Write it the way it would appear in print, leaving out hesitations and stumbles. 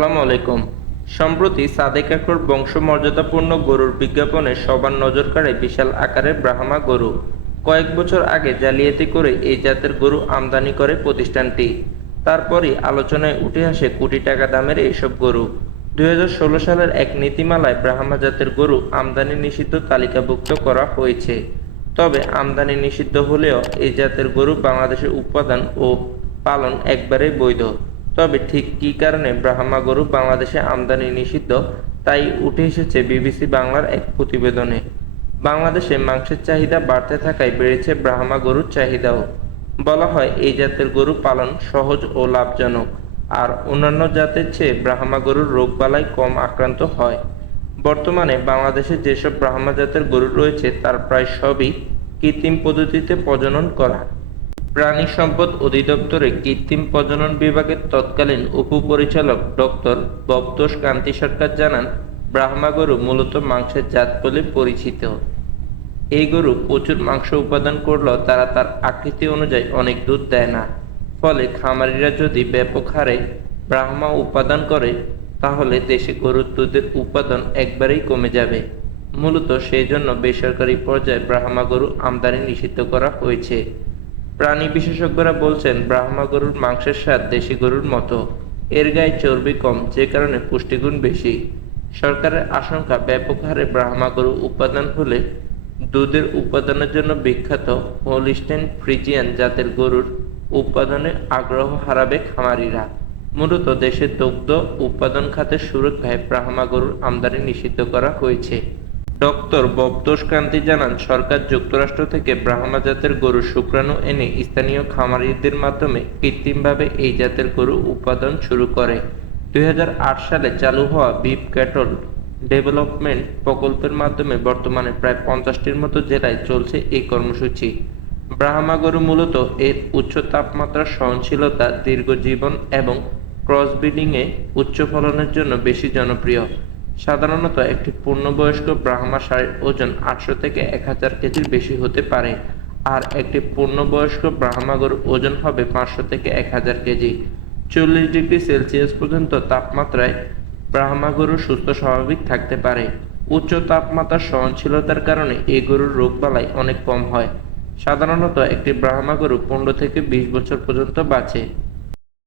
আসসালামু আলাইকুম। সম্প্রতি সাদেক একর বংশমর্যাদাপূর্ণ গরুর বিজ্ঞাপনে সবার নজর কাড়ে বিশাল আকারের ব্রাহ্মা গরু। কয়েক বছর আগে জালিয়াতি করে এই জাতের গরু আমদানি করে প্রতিষ্ঠানটি। তারপরই আলোচনায় উঠে আসে কোটি টাকা দামের এইসব গরু। 2016 সালের এক নীতিমালায় ব্রাহ্মা জাতের গরু আমদানি নিষিদ্ধ তালিকাভুক্ত করা হয়েছে। তবে আমদানি নিষিদ্ধ হলেও এই জাতের গরু বাংলাদেশে উৎপাদন ও পালন একবারেই বৈধ। তবে ঠিক কী কারণে ব্রাহ্মা গরু বাংলাদেশে আমদানি নিষিদ্ধ, তাই উঠে এসেছে বিবিসি বাংলার এক প্রতিবেদনে। বাংলাদেশে মাংসের চাহিদা বাড়তে থাকায় বেড়েছে ব্রাহ্মা গরুর চাহিদাও। বলা হয় এই জাতের গরু পালন সহজ ও লাভজনক, আর অন্যান্য জাতের চেয়ে ব্রাহ্মা গরুর রোগবালাই কম আক্রান্ত হয়। বর্তমানে বাংলাদেশে যেসব ব্রাহ্মা জাতের গরু রয়েছে তার প্রায় সবই কৃত্রিম পদ্ধতিতে প্রজনন করা। প্রাণী সম্পদ অধিদপ্তরে কৃত্রিম প্রজনন বিভাগের তৎকালীন উপপরিচালক ডক্টর ভবতোষ কান্তি সরকার জানান, ব্রাহ্মা গরু মূলত মাংসের জাত বলে পরিচিত। এই গরু প্রচুর মাংস উৎপাদন করলেও তারা তার আকৃতি অনুযায়ী অনেক দুধ দেয় না। ফলে খামারিরা যদি ব্যাপক হারে ব্রাহ্মা উৎপাদন করে তাহলে দেশে গরুর দুধের উৎপাদন একবারেই কমে যাবে। মূলত সেই জন্য বেসরকারি পর্যায়ে ব্রাহ্মা গরু আমদানি নিষিদ্ধ করা হয়েছে। প্রাণী বিশেষজ্ঞরা বলছেন, ব্রাহ্মা গরুর মাংসের স্বাদ দেশি গরুর মতো, এর গায়ে চর্বি কম, যে কারণে পুষ্টিগুণ বেশি। সরকারের আশঙ্কা, ব্যাপক হারে ব্রাহ্মা গরু উৎপাদন হলে দুধের উৎপাদনের জন্য বিখ্যাত হোলিস্টেইন ফ্রিজিয়ান জাতের গরুর উৎপাদনে আগ্রহ হারাবে খামারিরা। মূলত দেশের দুগ্ধ উৎপাদন খাতের সুরক্ষায় ব্রাহ্মা গরুর আমদানি নিষিদ্ধ করা হয়েছে। ডক্টর ভবতোষ কান্তি জানান, সরকার যুক্তরাষ্ট্র থেকে ব্রাহ্মা জাতের গরুর শুক্রাণু এনে স্থানীয় খামারিদের মাধ্যমে কৃত্রিমভাবে এই জাতের গরু উৎপাদন শুরু করে। 2008 সালে চালু হওয়া বিফ ক্যাটল ডেভেলপমেন্ট প্রকল্পের মাধ্যমে বর্তমানে প্রায় 50টির মতো জেলায় চলছে এই কর্মসূচি। ব্রাহ্মা গরু মূলত এর উচ্চ তাপমাত্রার সহনশীলতা, দীর্ঘ জীবন এবং ক্রসব্রিডিংয়ে উচ্চ ফলনের জন্য বেশি জনপ্রিয়। সাধারণত একটি পূর্ণবয়স্ক ব্রাহ্মা ষাঁড়ের ওজন 800 থেকে 1000 কেজির বেশি হতে পারে, আর একটি পূর্ণবয়স্ক ব্রাহ্মা গরুর ওজন হবে 500 থেকে 1000 কেজি। 40 ডিগ্রি সেলসিয়াস পর্যন্ত তাপমাত্রায় ব্রাহ্মা গরু সুস্থ স্বাভাবিক থাকতে পারে। উচ্চ তাপমাত্রার সহনশীলতার কারণে এই গরুর রোগবালাই অনেক কম হয়। সাধারণত একটি ব্রাহ্মা গরু 15 থেকে 20 বছর পর্যন্ত বাঁচে।